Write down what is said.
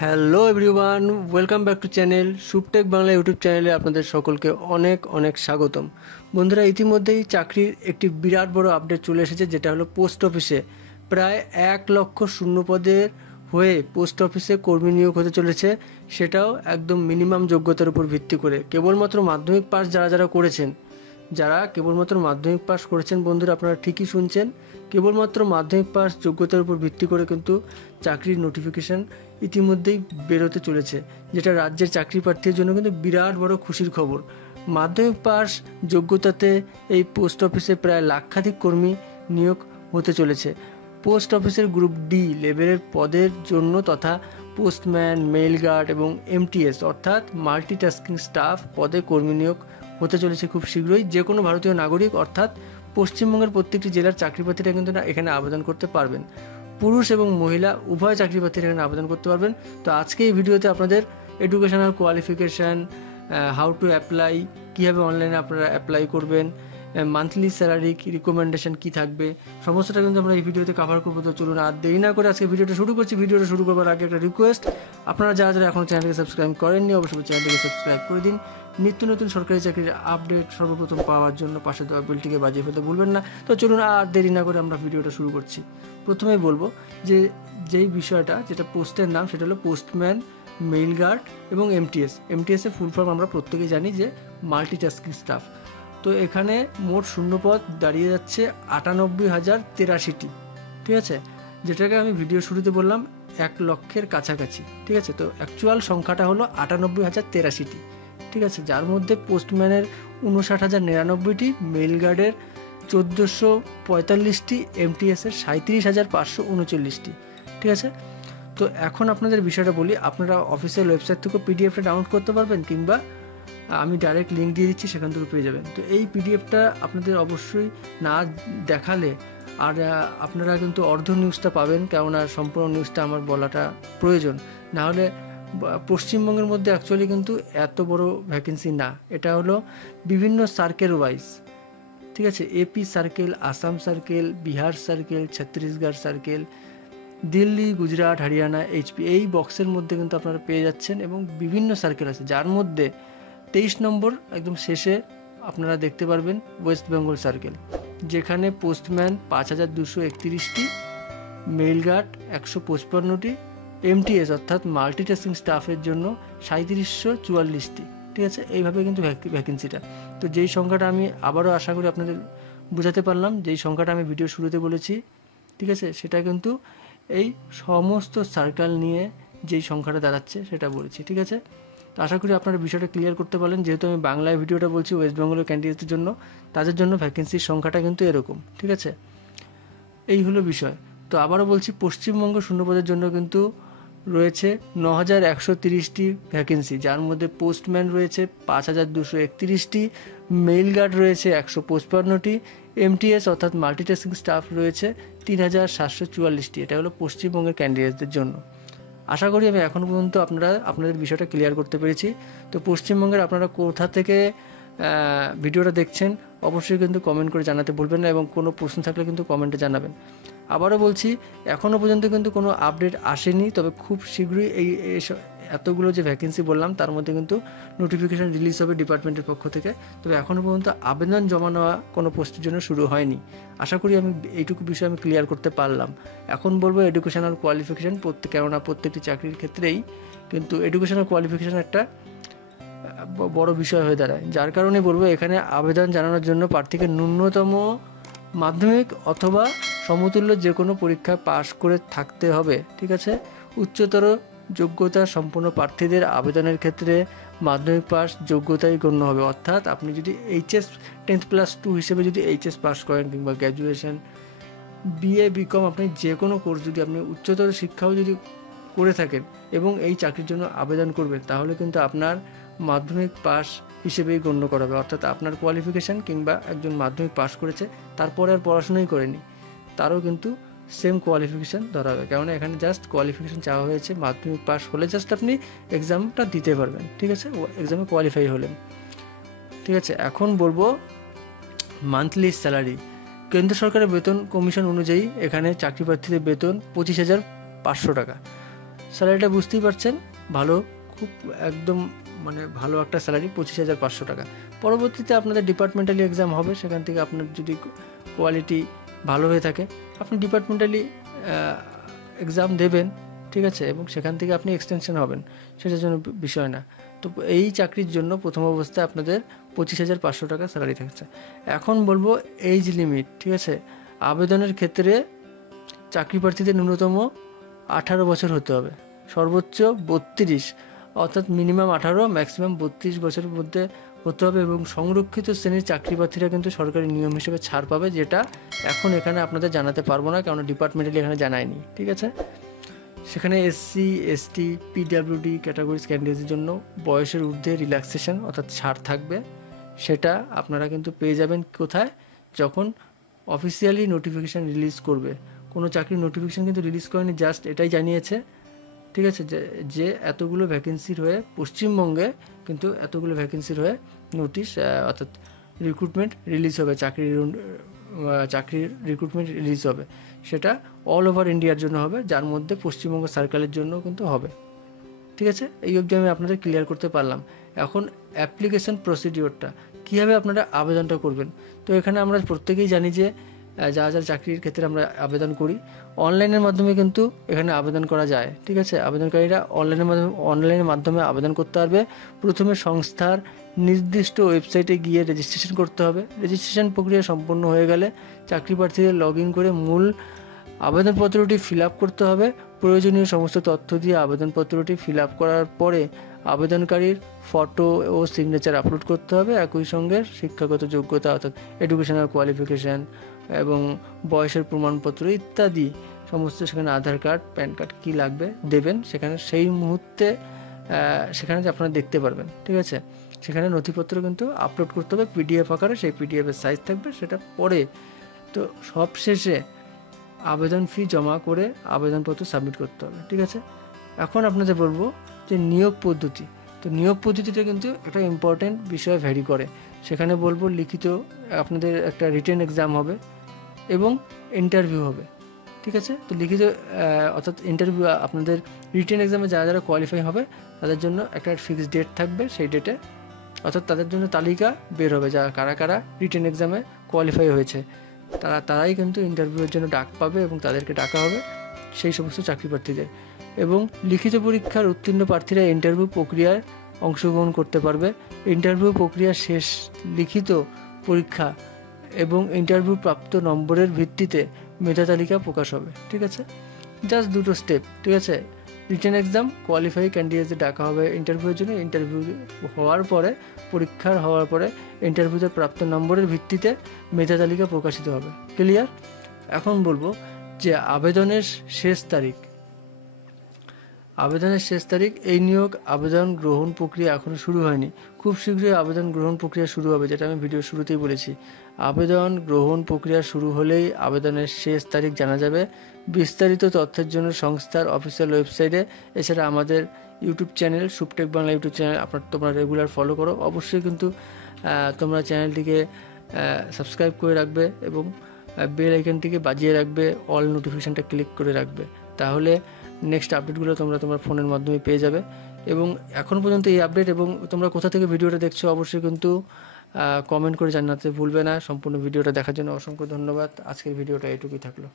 Hello everyone, welcome back to channel Suptech Bangla YouTube চ্যানেলে আপনাদের সকলকে অনেক অনেক স্বাগতম। বন্ধুরা, ইতিমধ্যেই চাকরির একটি বিরাট বড় আপডেট চলে এসেছে, যেটা হলো পোস্ট অফিসে প্রায় 1,00,000 শূন্য পদের হয়ে পোস্ট অফিসে কর্মী নিয়োগ হতে চলেছে। সেটাও একদম মিনিমাম যোগ্যতার উপর ভিত্তি করে। কেবলমাত্র মাধ্যমিক পাস যারা করেছেন, যারা কেবলমাত্র মাধ্যমিক পাস করেছেন বন্ধুরা, আপনারা ঠিকই শুনছেন, কেবলমাত্র মাধ্যমিক পাস যোগ্যতার উপর ভিত্তি করে কিন্তু চাকরির নোটিফিকেশান ইতিমধ্যেই বেরোতে চলেছে, যেটা রাজ্যের চাকরি প্রার্থীর জন্য কিন্তু বিরাট বড় খুশির খবর। মাধ্যমিক পাস যোগ্যতাতে এই পোস্ট অফিসে প্রায় লাক্ষাধিক কর্মী নিয়োগ হতে চলেছে। পোস্ট অফিসের গ্রুপ ডি লেভেলের পদের জন্য তথা পোস্টম্যান, মেইল গার্ড এবং এমটিএস অর্থাৎ মাল্টিটাস্কিং স্টাফ পদে কর্মী নিয়োগ হতে চলেছে খুব শীঘ্রই। যে কোনো ভারতীয় নাগরিক অর্থাৎ পশ্চিমবঙ্গের প্রত্যেকটি জেলার চাকরিপ্রার্থীরা কিন্তু এখানে আবেদন করতে পারবেন। পুরুষ এবং মহিলা উভয় চাকরিপ্রার্থীরা এখানে আবেদন করতে পারবেন। তো আজকে এই ভিডিওতে আপনাদের educational qualification, how to apply, কীভাবে অনলাইনে আপনারা অ্যাপ্লাই করবেন, মান্থলি স্যালারি রিকমেন্ডেশন কী থাকবে, সমস্তটা কিন্তু আমরা এই ভিডিওতে কভার করবো। তো চলুন আর দেরি না করে আজকে ভিডিওটা শুরু করছি। ভিডিওটা শুরু করবার আগে একটা রিকোয়েস্ট, আপনারা যারা এখন চ্যানেলকে সাবস্ক্রাইব করেননি অবশ্যই চ্যানেলটিকে সাবস্ক্রাইব করে দিন। নিত্য নতুন সরকারি চাকরির আপডেট সর্বপ্রথম পাওয়ার জন্য পাশে দেওয়া বেলটিকে বাজিয়ে ফেলতে ভুলবেন না। তো চলুন আর দেরি না করে আমরা ভিডিওটা শুরু করছি। প্রথমেই বলবো যে যেই বিষয়টা, যেটা পোস্টের নাম, সেটা হলো পোস্টম্যান, মেইল গার্ড এবং এমটিএস। এমটিএসের ফুল ফর্ম আমরা প্রত্যেকেই জানি যে মাল্টিটাস্কিং স্টাফ। তো এখানে মোট শূন্যপদ দাঁড়িয়ে যাচ্ছে 98,083টি, ঠিক আছে, যেটাকে আমি ভিডিও শুরুতে বললাম 1,00,000-এর কাছাকাছি, ঠিক আছে। তো অ্যাকচুয়াল সংখ্যাটা হলো 98,083টি, ঠিক আছে, যার মধ্যে পোস্টম্যানের 59,099টি, মেইল গার্ডের 1,445টি, এমটিএসের 37,539টি, ঠিক আছে। তো এখন আপনাদের বিষয়টা বলি, আপনারা অফিসিয়াল ওয়েবসাইট থেকে পিডিএফটা ডাউনলোড করতে পারবেন, কিংবা আমি ডাইরেক্ট লিঙ্ক দিয়ে দিচ্ছি, সেখান থেকে পেয়ে যাবেন। তো এই পিডিএফটা আপনাদের অবশ্যই না দেখালে আর আপনারা কিন্তু অর্ধ নিউজটা পাবেন, কেননা সম্পূর্ণ নিউজটা আমার বলাটা প্রয়োজন। না হলে পশ্চিমবঙ্গের মধ্যে অ্যাকচুয়ালি কিন্তু এত বড় ভ্যাকেন্সি না, এটা হলো বিভিন্ন সার্কেল ওয়াইজ, ঠিক আছে। AP circle, Assam circle, Bihar circle, Chhattisgarh circle, Delhi, Gujarat, Haryana, HP, এই বক্সের মধ্যে কিন্তু আপনারা পেয়ে যাচ্ছেন। এবং বিভিন্ন সার্কেল আছে, যার মধ্যে 23 নম্বর একদম শেষে আপনারা দেখতে পারবেন ওয়েস্ট বেঙ্গল সার্কেল, যেখানে পোস্টম্যান 5,231টি, মেইল গার্ড 155টি, এমটিএস অর্থাৎ মাল্টিটাস্কিং স্টাফের জন্য 3744টি, ঠিক আছে। এইভাবে কিন্তু ভ্যাকেন্সিটা। তো যেই সংখ্যাটা আমি আবারও আশা করি আপনাদের বোঝাতে পারলাম, যেই সংখ্যাটা আমি ভিডিও শুরুতে বলেছি, ঠিক আছে, সেটা কিন্তু এই সমস্ত সার্কেল নিয়ে যেই সংখ্যাটা দাঁড়াচ্ছে সেটা বলেছি, ঠিক আছে। তো আশা করি আপনারা বিষয়টা ক্লিয়ার করতে পারলেন। যেহেতু আমি বাংলায় ভিডিওটা বলছি ওয়েস্ট বেঙ্গলের ক্যান্ডিডেটদের জন্য, তাদের জন্য ভ্যাকেন্সির সংখ্যাটা কিন্তু এরকম, ঠিক আছে। এই হলো বিষয়। তো আবারও বলছি, পশ্চিমবঙ্গ শূন্যপদের জন্য কিন্তু রয়েছে 9,130টি ভ্যাকেন্সি, যার মধ্যে পোস্টম্যান রয়েছে 5,231টি, মেইল গার্ড রয়েছে 155টি, এমটিএস অর্থাৎ মাল্টিটাস্কিং স্টাফ রয়েছে 3,744টি। এটা হলো পশ্চিমবঙ্গের ক্যান্ডিডেটদের জন্য। আশা করি আমি এখনও পর্যন্ত আপনাদের বিষয়টা ক্লিয়ার করতে পেরেছি। তো পশ্চিমবঙ্গের আপনারা কোথা থেকে ভিডিওটা দেখছেন অবশ্যই কিন্তু কমেন্ট করে জানাতে ভুলবেন না, এবং কোনো প্রশ্ন থাকলে কিন্তু কমেন্টে জানাবেন। আবারও বলছি, এখনও পর্যন্ত কিন্তু কোনো আপডেট আসেনি, তবে খুব শীঘ্রই এই এতগুলো যে ভ্যাকেন্সি বললাম তার মধ্যে কিন্তু নোটিফিকেশান রিলিজ হবে ডিপার্টমেন্টের পক্ষ থেকে। তবে এখনও পর্যন্ত আবেদন জমা নেওয়া কোনো পোস্টের জন্য শুরু হয়নি। আশা করি আমি এইটুকু বিষয় আমি ক্লিয়ার করতে পারলাম। এখন বলবো এডুকেশনাল কোয়ালিফিকেশান, কেননা প্রত্যেকটি চাকরির ক্ষেত্রেই কিন্তু এডুকেশনাল কোয়ালিফিকেশান একটা বড় বিষয় হয়ে দাঁড়ায়। যার কারণে বলবো, এখানে আবেদন জানানোর জন্য প্রার্থীকে ন্যূনতম মাধ্যমিক অথবা সমতুল্য যে কোনো পরীক্ষা পাশ করে থাকতে হবে, ঠিক আছে। উচ্চতর যোগ্যতা সম্পন্ন প্রার্থীদের আবেদনের ক্ষেত্রে মাধ্যমিক পাস যোগ্যতাই গণ্য হবে। অর্থাৎ আপনি যদি এইচএস 10+2 হিসেবে যদি এইচএস পাস করেন, কিংবা গ্র্যাজুয়েশন, বিএ, বিকম, আপনি যে কোনো কোর্স যদি আপনি উচ্চতর শিক্ষাও যদি করে থাকেন এবং এই চাকরির জন্য আবেদন করবেন, তাহলে কিন্তু আপনার মাধ্যমিক পাস হিসেবেই গণ্য করা হবে। অর্থাৎ আপনার কোয়ালিফিকেশান, কিংবা একজন মাধ্যমিক পাস করেছে তারপরে আর পড়াশোনাই করেনি, তারও কিন্তু সেম কোয়ালিফিকেশান ধরা হবে। কেননা এখানে জাস্ট কোয়ালিফিকেশান চাওয়া হয়েছে, মাধ্যমিক পাস হলে জাস্ট আপনি এক্সামটা দিতে পারবেন, ঠিক আছে, এক্সামে কোয়ালিফাই হলেন, ঠিক আছে। এখন বলবো মান্থলি স্যালারি। কেন্দ্র সরকারের বেতন কমিশন অনুযায়ী এখানে চাকরি প্রার্থীদের বেতন 25,500 টাকা। স্যালারিটা বুঝতেই পারছেন, ভালো, খুব একদম মানে ভালো একটা স্যালারি, 25,500 টাকা। পরবর্তীতে আপনাদের ডিপার্টমেন্টালি এক্সাম হবে, সেখান থেকে আপনার যদি কোয়ালিটি ভালো হয়ে থাকে আপনি ডিপার্টমেন্টালি এক্সাম দেবেন, ঠিক আছে, এবং সেখান থেকে আপনি এক্সটেনশন হবেন, সেটার জন্য বিষয় না। তো এই চাকরির জন্য প্রথম অবস্থায় আপনাদের 25,500 টাকা স্যালারি থাকছে। এখন বলবো এজ লিমিট, ঠিক আছে। আবেদনের ক্ষেত্রে চাকরি প্রার্থীদের ন্যূনতম 18 বছর হতে হবে, সর্বোচ্চ 32, অর্থাৎ মিনিমাম 18 ম্যাক্সিমাম 32 বছরের মধ্যে হতে হবে। এবং সংরক্ষিত শ্রেণীর চাকরি প্রার্থীরা কিন্তু সরকারি নিয়ম হিসেবে ছাড় পাবে, যেটা এখন এখানে আপনাদের জানাতে পারবো না, কারণ ডিপার্টমেন্টালি এখানে জানায়নি, ঠিক আছে। সেখানে SC ST PWD ক্যাটাগরিজ ক্যান্ডিডেটদের জন্য বয়সের ঊর্ধ্বে রিল্যাক্সেশন অর্থাৎ ছাড় থাকবে, সেটা আপনারা কিন্তু পেয়ে যাবেন কোথায়, যখন অফিসিয়ালি নোটিফিকেশান রিলিজ করবে। কোনো চাকরির নোটিফিকেশান কিন্তু রিলিজ করেনি, জাস্ট এটাই জানিয়েছে, ঠিক আছে, যে এতগুলো ভ্যাকেন্সির হয়ে পশ্চিমবঙ্গে কিন্তু এতগুলো ভ্যাকেন্সির হয়ে নোটিশ অর্থাৎ রিক্রুটমেন্ট রিলিজ হবে, চাকরির রিক্রুটমেন্ট রিলিজ হবে। সেটা অল ওভার ইন্ডিয়ার জন্য হবে, যার মধ্যে পশ্চিমবঙ্গ সার্কেলের জন্য কিন্তু হবে, ঠিক আছে। এই অবধি আমি আপনাদের ক্লিয়ার করতে পারলাম। এখন অ্যাপ্লিকেশন প্রসিডিওরটা কীভাবে আপনারা আবেদনটা করবেন। তো এখানে আমরা প্রত্যেকেই জানি যে যা যা চাকরির ক্ষেত্রে আমরা আবেদন করি, অনলাইনের মাধ্যমে কিন্তু এখানে আবেদন করা যায়, ঠিক আছে। আবেদনকারীরা অনলাইনের মাধ্যমে আবেদন করতে পারবে। প্রথমে সংস্থার নির্দিষ্ট ওয়েবসাইটে গিয়ে রেজিস্ট্রেশন করতে হবে। রেজিস্ট্রেশন প্রক্রিয়া সম্পন্ন হয়ে গেলে চাকরি প্রার্থীদের লগ ইন করে মূল আবেদনপত্রটি ফিল আপ করতে হবে। প্রয়োজনীয় সমস্ত তথ্য দিয়ে আবেদনপত্রটি ফিল আপ করার পরে আবেদনকারীর ফটো ও সিগনেচার আপলোড করতে হবে। একই সঙ্গে শিক্ষাগত যোগ্যতা অর্থাৎ এডুকেশনাল কোয়ালিফিকেশান এবং বয়সের প্রমাণপত্র ইত্যাদি সমস্ত, সেখানে আধার কার্ড প্যান কার্ড কী লাগবে দেবেন, সেখানে সেই মুহূর্তে সেখানে আপনারা দেখতে পারবেন, ঠিক আছে। সেখানে নথিপত্র কিন্তু আপলোড করতে হবে PDF আকারে, সেই PDFের সাইজ থাকবে, সেটা পরে তো সবশেষে আবেদন ফি জমা করে আবেদনপত্র সাবমিট করতে হবে, ঠিক আছে। এখন আপনাদের বলবো যে নিয়োগ পদ্ধতি। তো নিয়োগ পদ্ধতিটা কিন্তু একটা ইম্পর্টেন্ট বিষয় ভ্যারি করে। সেখানে বলবো লিখিত আপনাদের একটা রিটেন এক্সাম হবে এবং ইন্টারভিউ হবে, ঠিক আছে। তো লিখিত অর্থাৎ ইন্টারভিউ, আপনাদের রিটেন এক্সামে যারা যারা কোয়ালিফাই হবে তাদের জন্য একটা ফিক্সড ডেট থাকবে, সেই ডেটে অর্থাৎ তাদের জন্য তালিকা বের হবে, যারা কারা কারা রিটেন এক্সামে কোয়ালিফাই হয়েছে, তারাই কিন্তু ইন্টারভিউয়ের জন্য ডাক পাবে এবং তাদেরকে ডাকা হবে, সেই সমস্ত চাকরি প্রার্থীদের। এবং লিখিত পরীক্ষার উত্তীর্ণ প্রার্থীরা ইন্টারভিউ প্রক্রিয়ায় অংশগ্রহণ করতে পারবে। ইন্টারভিউ প্রক্রিয়া শেষ লিখিত পরীক্ষা এবং ইন্টারভিউ প্রাপ্ত নম্বরের ভিত্তিতে মেধা তালিকা প্রকাশ হবে, ঠিক আছে। জাস্ট দুটো স্টেপ, ঠিক আছে। রিটেন এক্সাম কোয়ালিফাই ক্যান্ডিডেটদের ডাকা হবে ইন্টারভিউর জন্য, ইন্টারভিউ হওয়ার পরে পরীক্ষার হওয়ার পরে ইন্টারভিউতে প্রাপ্ত নম্বরের ভিত্তিতে মেধা তালিকা প্রকাশিত হবে। ক্লিয়ার? এখন বলবো যে আবেদনের শেষ তারিখ। এই নিয়োগ আবেদন গ্রহণ প্রক্রিয়া এখনও শুরু হয়নি, খুব শীঘ্রই আবেদন গ্রহণ প্রক্রিয়া শুরু হবে, যেটা আমি ভিডিওর শুরুতেই বলেছি। আবেদন গ্রহণ প্রক্রিয়া শুরু হলেই আবেদনের শেষ তারিখ জানা যাবে। বিস্তারিত তথ্যের জন্য সংস্থার অফিসিয়াল ওয়েবসাইটে, এছাড়া আমাদের YouTube channel Suptech Bangla YouTube channel তোমরা রেগুলার ফলো করো। অবশ্যই কিন্তু তোমরা চ্যানেলটিকে সাবস্ক্রাইব করে রাখবে এবং বেল আইকনটিকে বাজিয়ে রাখবে, অল নোটিফিকেশানটা ক্লিক করে রাখবে, তাহলে নেক্সট আপডেটগুলো তোমরা তোমার ফোনের মাধ্যমে পেয়ে যাবে। এবং এখন পর্যন্ত এই আপডেট এবং তোমরা কোথা থেকে ভিডিওটা দেখছো অবশ্যই কিন্তু কমেন্ট করে জানাতে ভুলবে না। সম্পূর্ণ ভিডিওটা দেখার জন্য অসংখ্য ধন্যবাদ। আজকের ভিডিওটা এটুকুই থাকলো।